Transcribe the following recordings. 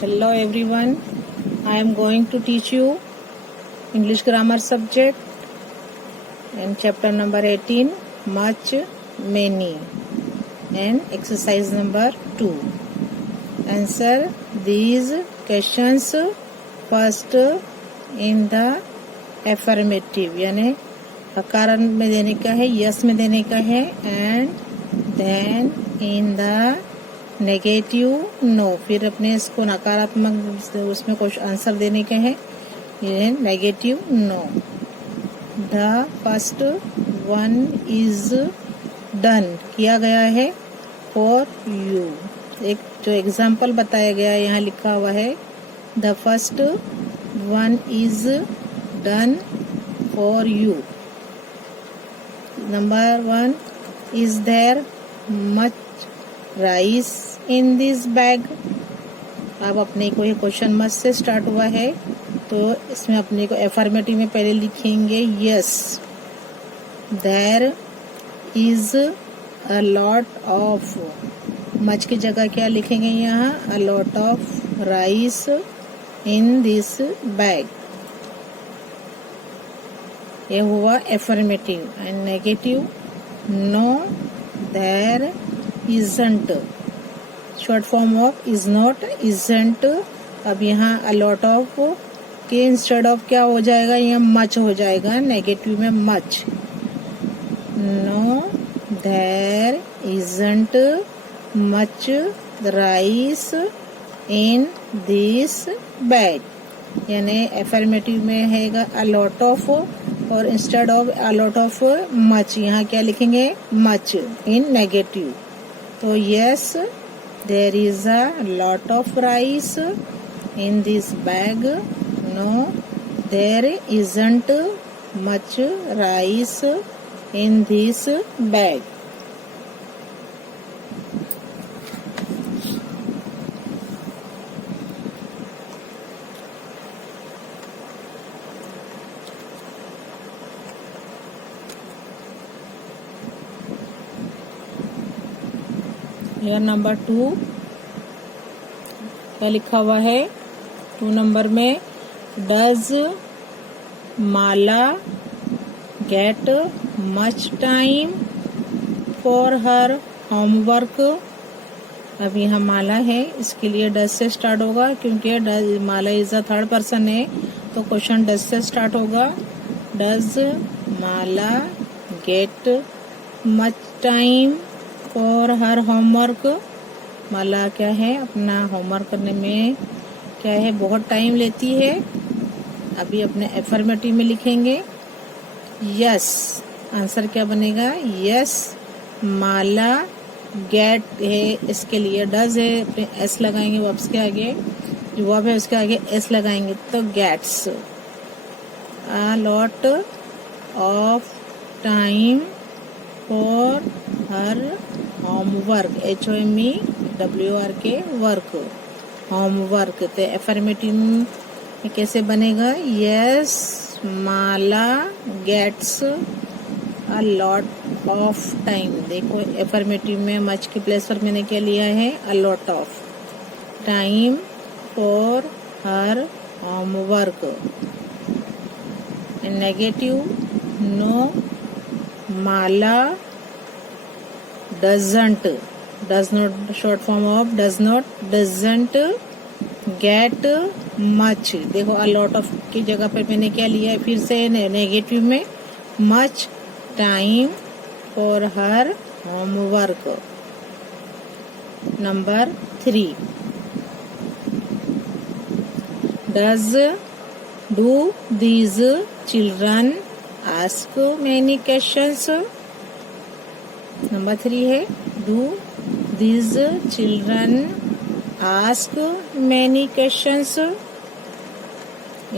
Hello everyone, I am going to teach you English grammar subject and chapter number 18, much, many, and exercise number 2. Answer these questions first in the affirmative, यानी कारण में देने का है, yes में देने का है, and then in the negative no, फिर अपने इसको नकारात्मक उसमें कुछ आंसर देने के हैं, ये negative no. The first one is done, किया गया है फॉर यू. एक जो एग्जाम्पल बताया गया है यहाँ लिखा हुआ है, the first one is done for you. Number 1, is there much rice in this bag. अब अपने को ये क्वेश्चन मच से स्टार्ट हुआ है, तो इसमें अपने को एफर्मेटिव में पहले लिखेंगे yes. There is a lot of, much की जगह क्या लिखेंगे यहाँ, a lot of rice in this bag. ये हुआ affirmative. And negative no, there isn't, short form of is not, isn't. अब यहाँ a lot of के इंस्टेड ऑफ क्या हो जाएगा, यहाँ मच हो जाएगा, नेगेटिव में much. No, there isn't much rice in this bag. यानी एफर्मेटिव में हैगा a lot of, और instead of a lot of much यहाँ क्या लिखेंगे, मच इन नेगेटिव. तो yes, there is a lot of rice in this bag. No, there isn't much rice in this bag. यह number 2 क्या लिखा हुआ है, 2 नंबर में, does Mala get much time for her homework. अब यहाँ माला है, इसके लिए डज से स्टार्ट होगा, क्योंकि does Mala is a third person है, तो क्वेश्चन डज से स्टार्ट होगा. Does Mala get much time for her homework. Mala क्या है, अपना होमवर्क करने में क्या है, बहुत टाइम लेती है. अभी अपने एफर्मेटिव में लिखेंगे यस. आंसर क्या बनेगा, यस माला गेट है, इसके लिए डज है, अपने एस लगाएंगे, वर्ब्स के आगे जो वर्ब है उसके आगे एस लगाएंगे, तो gets a lot of time for her homework, HOMEWORK work, homework. तो एफर्मेटिव में कैसे बनेगा, yes Mala gets a lot of time. देखो एफर्मेटिव में मच के प्लेस पर मैंने क्या लिया है, a lot of time for her homework. Negative no, Mala doesn't, does not, short form of does not, doesn't get much. देखो a lot of की जगह पे मैंने क्या लिया है, फिर से नेगेटिव में much time for her homework. Number 3, do these children ask many questions. Number 3 है, do these children ask many questions.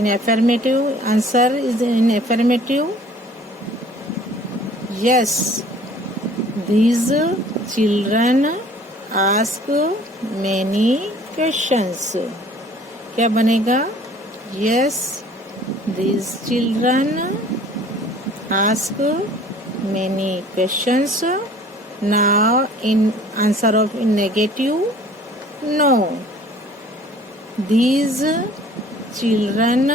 In affirmative, answer is in affirmative. Yes, these children ask many questions. क्या बनेगा, yes these children ask many questions. Now in answer of in negative, no, these children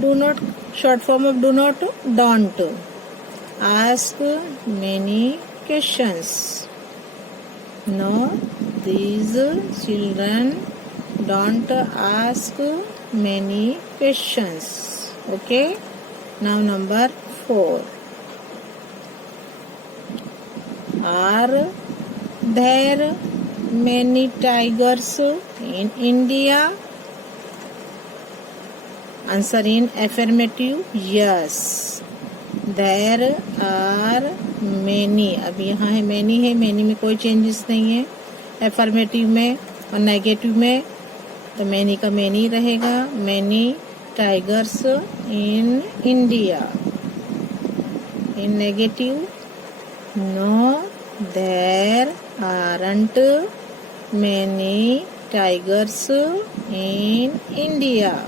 do not, short form of do not, don't ask many questions. No, these children don't ask many questions. Okay, now number 4. Are there many tigers in India? Answer in affirmative, yes. There are many. अब यहाँ है many है, many में कोई changes नहीं है. affirmative में और negative में तो many का many रहेगा. many tigers in India. in negative, no, there aren't many tigers in India.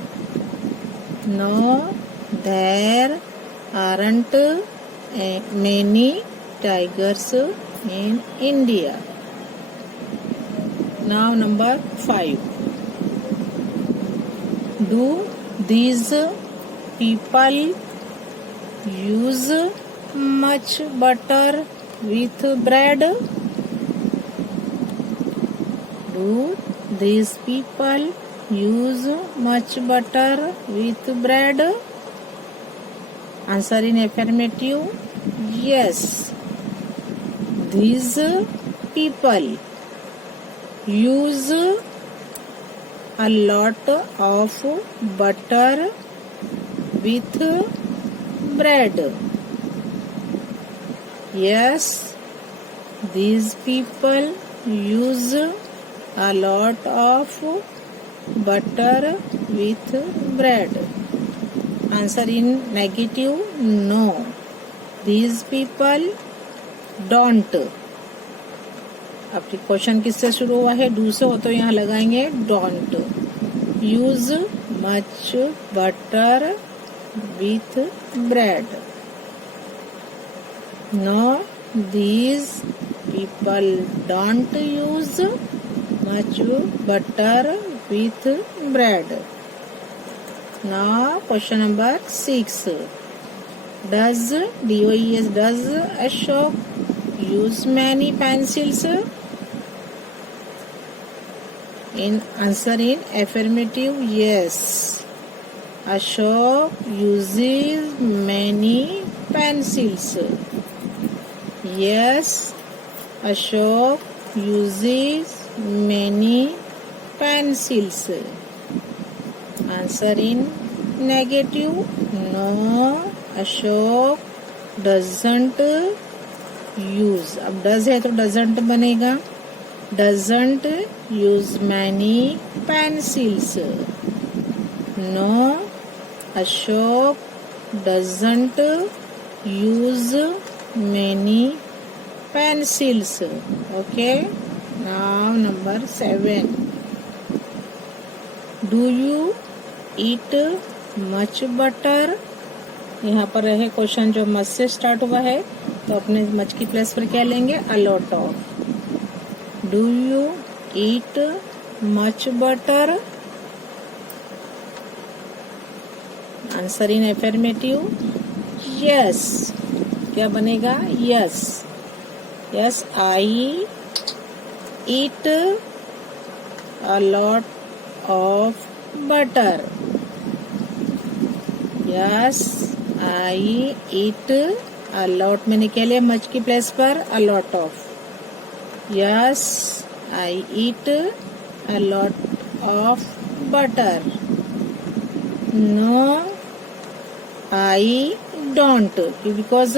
No, there aren't many tigers in India. Now number 5. Do these people use much butter with bread? Do these people use much butter with bread? Answer in affirmative, yes. These people use a lot of butter with bread. Yes, these people use a lot of butter with bread. Answer in negative, no. These people don't. अब question किससे शुरू हुआ है? Do से हो तो यहाँ लगाएंगे don't. Use much butter with bread. No, these people don't use much butter with bread. Now question number 6. Does DOES does Ashok use many pencils? In answer in affirmative, yes. Ashok uses many pencils. Yes, Ashok uses many pencils. Answer in negative, no. Ashok doesn't use. अब does है तो doesn't बनेगा. Doesn't use many pencils. No, Ashok doesn't use many pencils. Okay. Now number 7. Do you eat much butter? यहाँ पर रहे question जो much से start हुआ है तो अपने मच की प्लेस पर क्या लेंगे? A lot of. Do you eat much butter? Answer in affirmative, yes. क्या बनेगा? Yes. Yes, I eat a lot of butter. Yes, I eat a lot. मैंने क्या लिया मच की प्लेस पर? A lot of. Yes, I eat a lot of butter. No, I don't. Because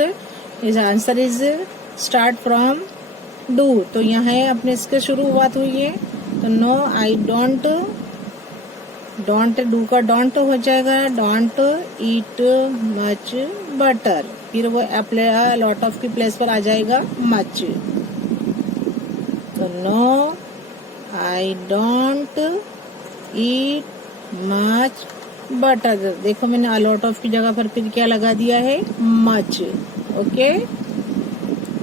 इस answer is start from do तो यहाँ अपने इसके शुरुआत हुई है तो no, I don't. Don't do का डोंट हो जाएगा. Don't eat much butter. फिर वो लॉट ऑफ की प्लेस पर आ जाएगा मच. तो no, I don't eat much butter. देखो मैंने अ लॉट ऑफ की जगह पर फिर क्या लगा दिया है? मच. ओके.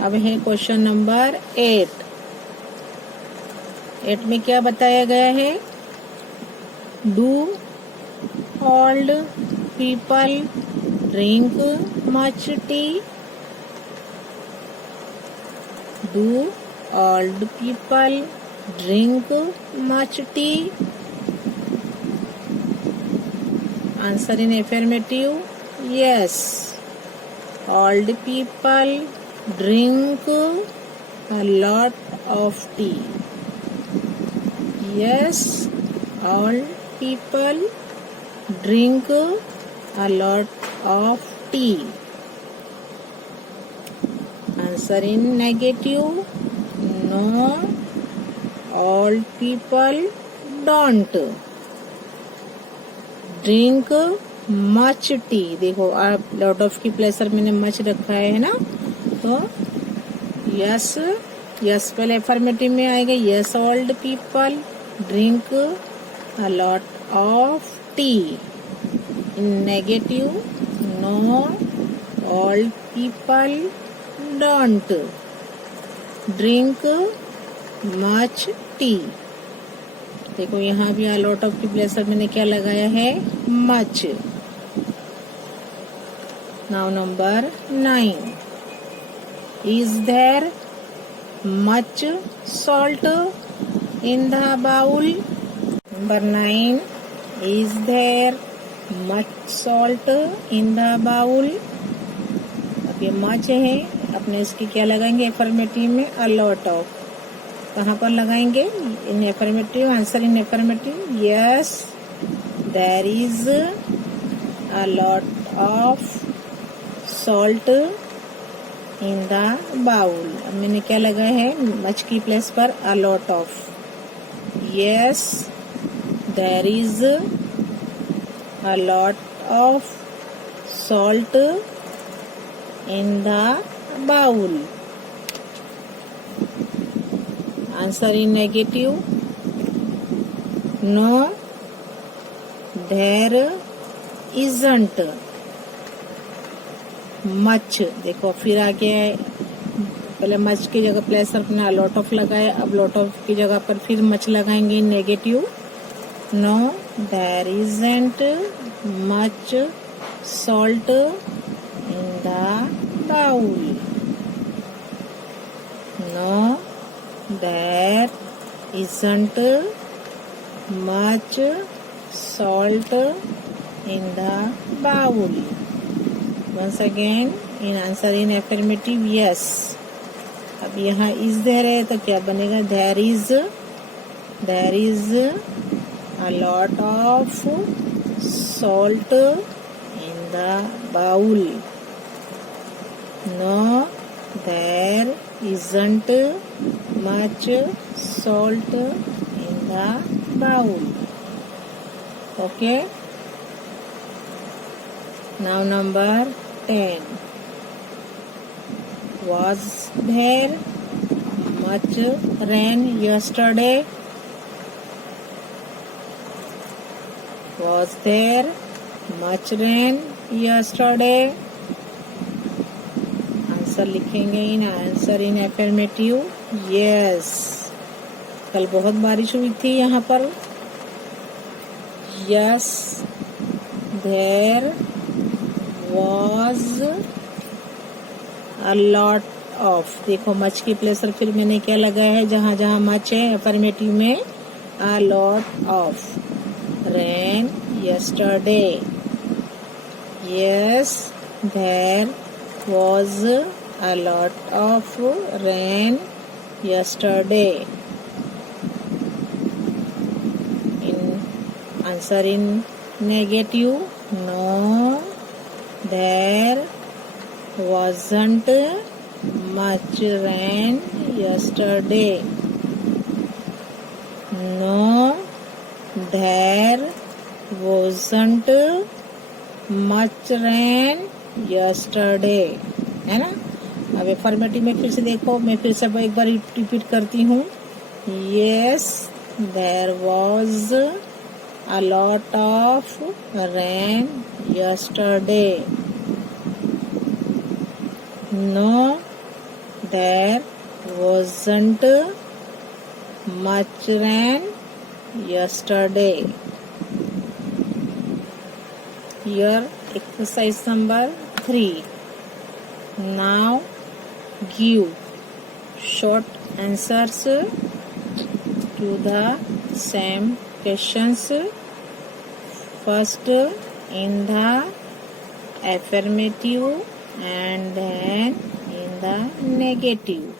अब है क्वेश्चन नंबर 8. 8 में क्या बताया गया है? Do old people drink much T? Do old people drink much T? Answer in affirmative, yes. Old people drink a lot of tea. Yes, old people drink a lot of tea. Answer in negative, no, old people don't drink much tea. देखो आप lot of की प्लेसर मैंने much रखा है ना, तो yes, yes पहले affirmative में आएगा। Yes old people drink a lot of tea. In negative, no old people don't drink much tea. देखो यहाँ भी लॉट ऑफ की प्लेस पर मैंने क्या लगाया है? Much. Now number 9, is there much salt in the bowl? Number 9, is there much salt in the bowl? अब ये मच है, अपने इसकी क्या लगाएंगे एफर्मेटिव में? A lot of. कहाँ पर लगाएंगे? In affirmative. Answer in affirmative, yes there is a lot of salt in the bowl. अब मैंने क्या लगाया है मच की प्लेस पर? A lot of. Yes there is a lot of salt in the bowl. Answer in negative, no there isn't much. देखो फिर आगे पहले मच की जगह प्लेस अपने लॉट ऑफ लगाया, अब लॉट ऑफ की जगह पर फिर मच लगाएंगे negative. No there isn't much salt in the bowl. No there isn't much salt in the bowl. Once again in answer in affirmative, yes. अब यहाँ is there है तो क्या बनेगा? there is a lot of salt in the bowl. No, there isn't much salt in the bowl. Okay. Now number 10. Was there much rain yesterday? Was there much rain yesterday? Answer लिखेंगे in answer in affirmative, yes. कल बहुत बारिश हुई थी यहाँ पर। Yes there was a lot of. देखो much की प्लेस पर फिर मैंने क्या लगाया है? जहाँ जहाँ मच है एफर्मेटिव में a lot of. Rain yesterday, yes there was a lot of rain yesterday. In answer in negative, no there wasn't much rain yesterday. No there wasn't much rain yesterday, है ना। अब affirmative में फिर से देखो, मैं फिर से एक बार रिपीट करती हूँ। Yes there was a lot of rain yesterday. No there wasn't much rain yesterday. Here exercise number 3. Now give short answers to the same questions. First in the affirmative and then in the negative.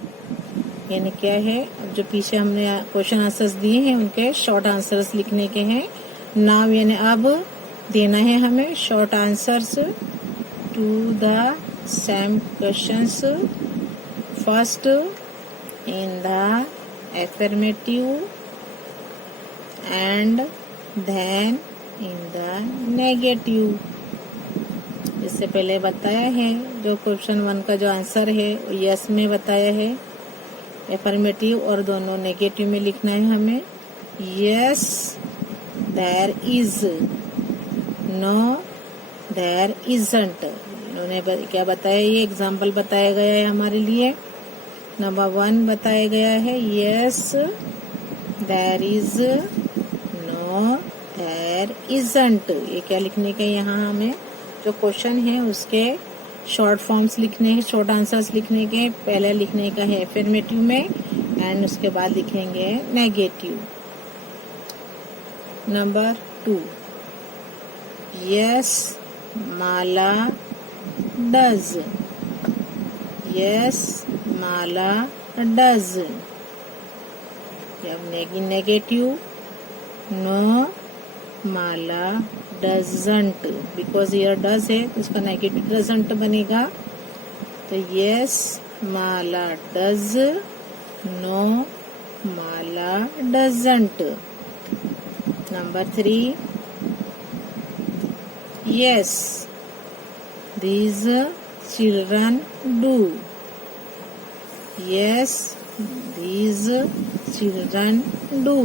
यानी क्या है, जो पीछे हमने question answers दिए हैं उनके short answers लिखने के हैं. नाउ यानी अब देना है हमें short answers to the same questions. First in the affirmative and then in the negative. इससे पहले बताया है जो क्वेश्चन 1 का जो आंसर है यस में बताया है, एफर्मेटिव और दोनों नेगेटिव में लिखना है हमें. Yes there is, no there isn't. इन्होंने क्या बताया, ये एग्जाम्पल बताया गया है हमारे लिए. नंबर 1 बताया गया है yes there is, no there isn't. ये क्या लिखने का, यहाँ हमें जो क्वेश्चन है उसके शॉर्ट फॉर्म्स लिखने हैं, शॉर्ट आंसर्स लिखने के. पहले लिखने का है एफर्मेटिव में एंड उसके बाद लिखेंगे negative. Number 2 yes Mala does. Yes Mala does. जब negative no Mala doesn't, because ये डज है तो उसका नेगेटिव डजंट बनेगा. तो yes Mala does, no Mala doesn't. Number 3 yes these children do. Yes these children do.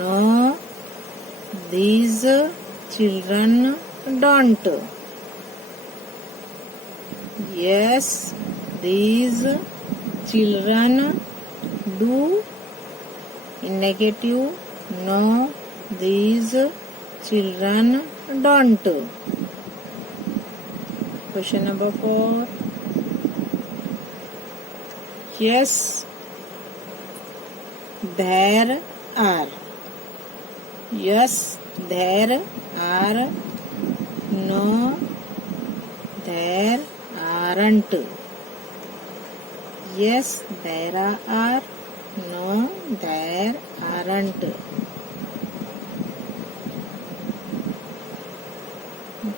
No these children don't. Yes these children do. In negative, no these children don't. Question number 4 yes there are. Yes there are, no there aren't. Yes there are, no there aren't.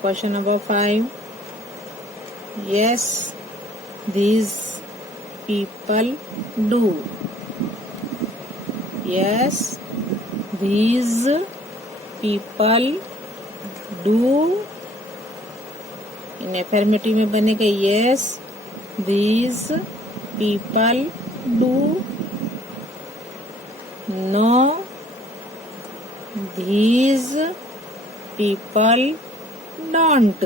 Question number 5 yes these people do. Yes these people do. In affirmative में बनेगा yes these people do. No these people don't.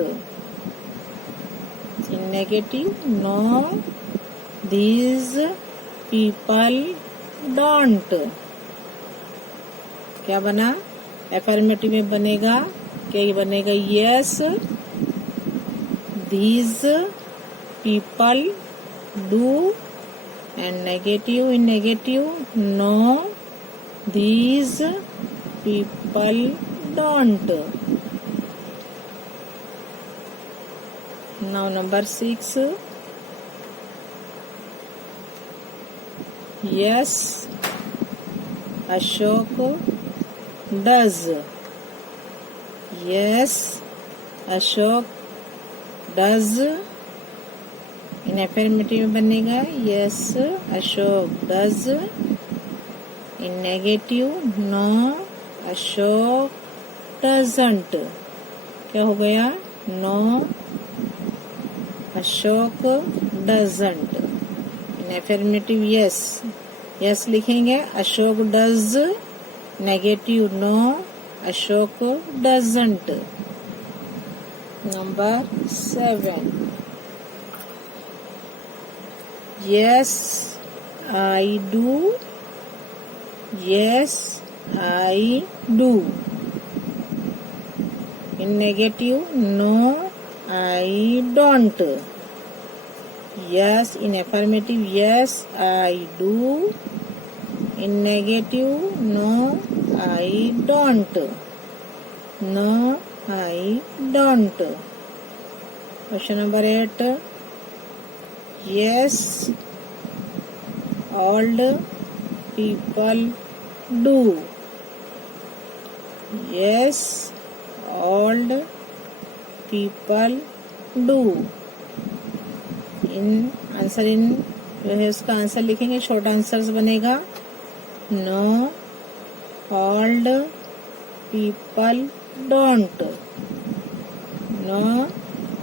In negative, no these people don't. क्या बना, affirmative में बनेगा क्या, ये बनेगा yes these people do. and negative, in negative, no these people don't. Now number 6 yes Ashok does. Yes Ashok does. In affirmative में बनेगा yes Ashok does. In negative no Ashok doesn't. क्या हो गया, no Ashok doesn't. In affirmative yes लिखेंगे, Ashok does. Negative no Ashok doesn't. Number 7 yes I do. Yes, I do. In negative, no, I don't. Yes, in affirmative, yes, I do. In negative, no, I don't. No, I don't. Question number 8. Yes, old people do. Yes, old people do. In answer in जो है उसका answer लिखेंगे, short answers बनेगा no old people don't. No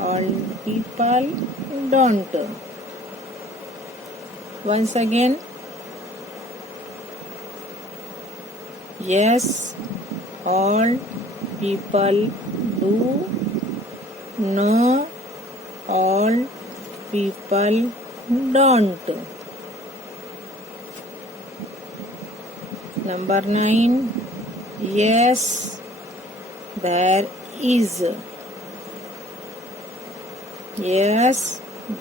old people don't. Once again. Yes, all people do. No, all people don't. Number 9. Yes, there is. Yes,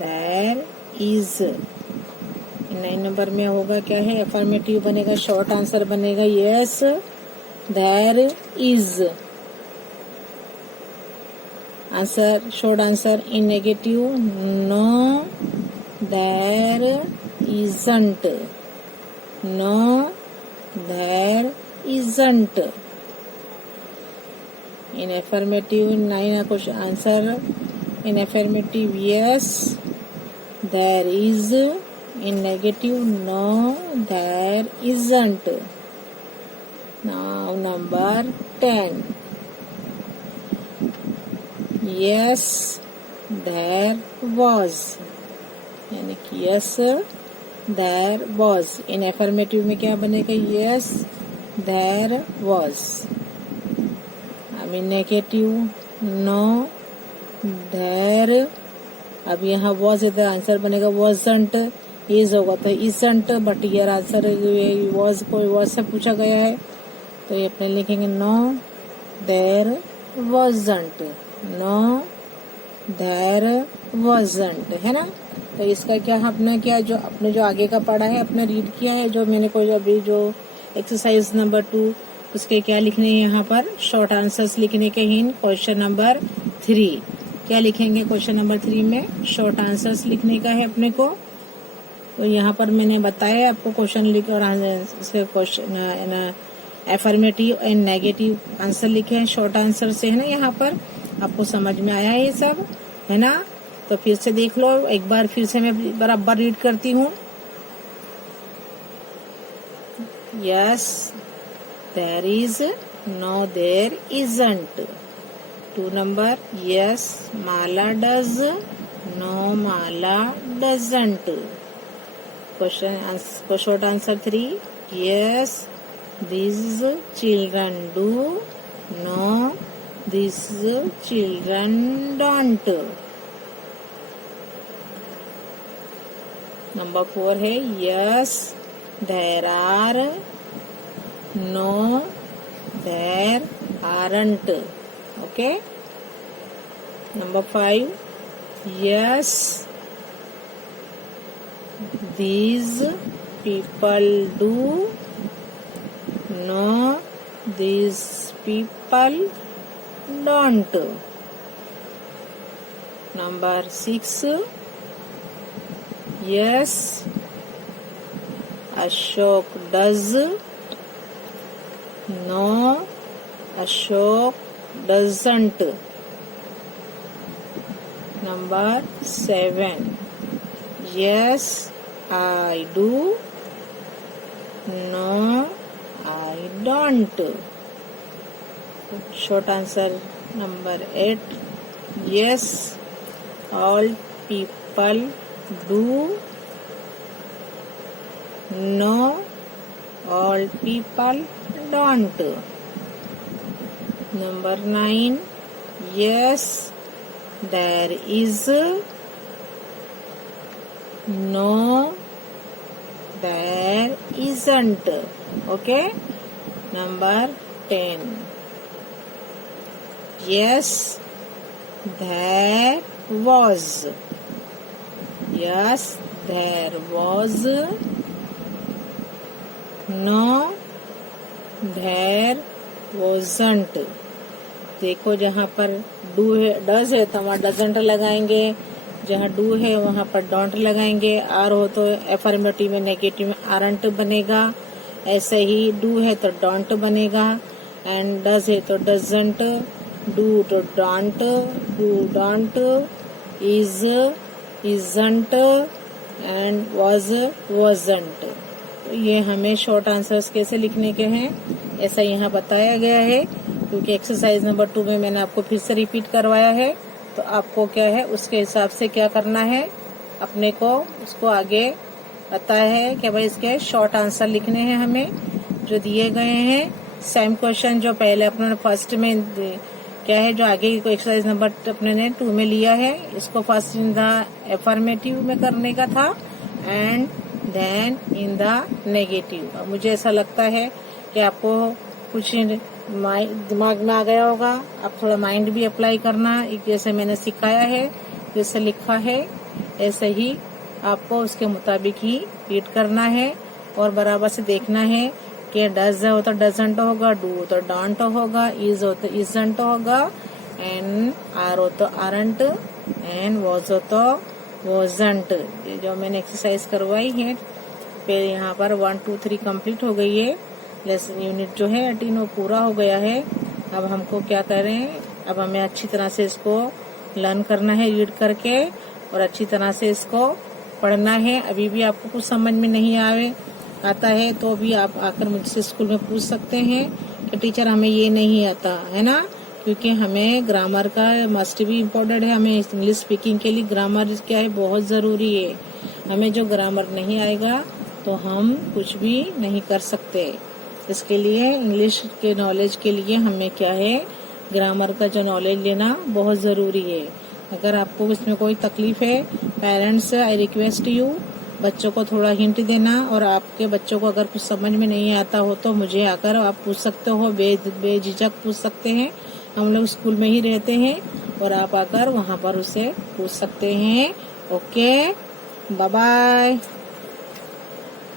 there is. 9 number में होगा क्या है, affirmative बनेगा, शॉर्ट आंसर बनेगा yes there is. Answer short answer in negative no there isn't. No there isn't. In affirmative 9 question answer in affirmative yes there is. In negative, no, there isn't. Now number 10. Yes, there was. यानी कि yes, there was. In affirmative में क्या बनेगा? Yes, there was. I mean negative, no, there. अब यहाँ was इधर answer बनेगा wasn't. Is होगा तो isn't, बट ये आंसर was कोई was से पूछा गया है तो ये अपने लिखेंगे no there wasn't. No there wasn't, है ना. तो इसका क्या अपने क्या जो अपने जो आगे का पढ़ा है अपने रीड किया है, जो मैंने कोई अभी जो एक्सरसाइज नंबर 2 उसके क्या लिखने हैं यहाँ पर शॉर्ट आंसर्स लिखने के हैं. क्वेश्चन नंबर 3 क्या लिखेंगे? क्वेश्चन नंबर 3 में शॉर्ट आंसर्स लिखने का है अपने को. तो यहाँ पर मैंने बताया आपको क्वेश्चन लिख और इसके question affirmative and negative answer लिखे हैं शॉर्ट आंसर से, है ना. यहाँ पर आपको समझ में आया ये सब, है ना. तो फिर से देख लो एक बार, फिर से मैं बराबर रीड करती हूँ. Yes there is. No there isn't. 2 number. Yes Mala does. No Mala doesn't. Question short answer 3. Yes, these children do. No, these children don't. Number 4 है yes, there are. No, there aren't. Okay. Number 5. Yes, these people do. No, these people don't. Number 6. Yes, Ashok does. No, Ashok doesn't. Number 7. Yes, I do. No, I don't. Short answer number 8. Yes, all people do. No, all people don't. Number 9. Yes, there is. No, there isn't. Okay. Number 10. Yes, there was. Yes, there was. No, there wasn't. देखो जहाँ पर do है, does है तो वहाँ doesn't लगाएंगे, जहाँ do है वहाँ पर डोंट लगाएंगे। आर हो तो एफर्मेटिव में, नेगेटिव में आरंट बनेगा। ऐसे ही डू है तो डोंट बनेगा, एंड डज है तो डजंट, डू तो don't, do don't, is isn't, and was wasn't. ये हमें शॉर्ट आंसर्स कैसे लिखने के हैं ऐसा यहाँ बताया गया है, क्योंकि एक्सरसाइज नंबर 2 में मैंने आपको फिर से रिपीट करवाया है। तो आपको क्या है उसके हिसाब से क्या करना है, अपने को उसको आगे पता है कि भाई इसके शॉर्ट आंसर लिखने हैं हमें जो दिए गए हैं। सेम क्वेश्चन जो पहले अपने फर्स्ट में क्या है, जो आगे को एक्सरसाइज नंबर अपने ने 2 में लिया है, इसको फर्स्ट इन द एफर्मेटिव में करने का था and then in the negative. अब मुझे ऐसा लगता है कि आपको कुछ दिमाग में आ गया होगा। आप थोड़ा माइंड भी अप्लाई करना, जैसे मैंने सिखाया है, जैसे लिखा है ऐसे ही आपको उसके मुताबिक ही रीड करना है और बराबर से देखना है कि डज हो तो डजंट होगा, डू हो तो डोंट होगा, इज हो तो इजंट होगा, एंड आर हो तो आरंट, एंड वॉज हो तो वॉजंट। ये जो मैंने एक्सरसाइज करवाई है, फिर यहाँ पर 1, 2, 3 कंप्लीट हो गई है। लेसन यूनिट जो है 18 वो पूरा हो गया है। अब हमको क्या करें, अब हमें अच्छी तरह से इसको लर्न करना है रीड करके और अच्छी तरह से इसको पढ़ना है। अभी भी आपको कुछ समझ में नहीं आता है तो भी आप आकर मुझसे स्कूल में पूछ सकते हैं कि टीचर हमें ये नहीं आता है ना, क्योंकि हमें ग्रामर का मस्ट भी इम्पोर्टेंट है। हमें इंग्लिश स्पीकिंग के लिए ग्रामर क्या है, बहुत ज़रूरी है। हमें जो ग्रामर नहीं आएगा तो हम कुछ भी नहीं कर सकते। इसके लिए इंग्लिश के नॉलेज के लिए हमें क्या है, ग्रामर का जो नॉलेज लेना बहुत ज़रूरी है। अगर आपको इसमें कोई तकलीफ है, पेरेंट्स आई रिक्वेस्ट यू, बच्चों को थोड़ा हिंट देना, और आपके बच्चों को अगर कुछ समझ में नहीं आता हो तो मुझे आकर आप पूछ सकते हो, बेझिझक पूछ सकते हैं। हम लोग स्कूल में ही रहते हैं और आप आकर वहाँ पर उसे पूछ सकते हैं। Okay, bye bye.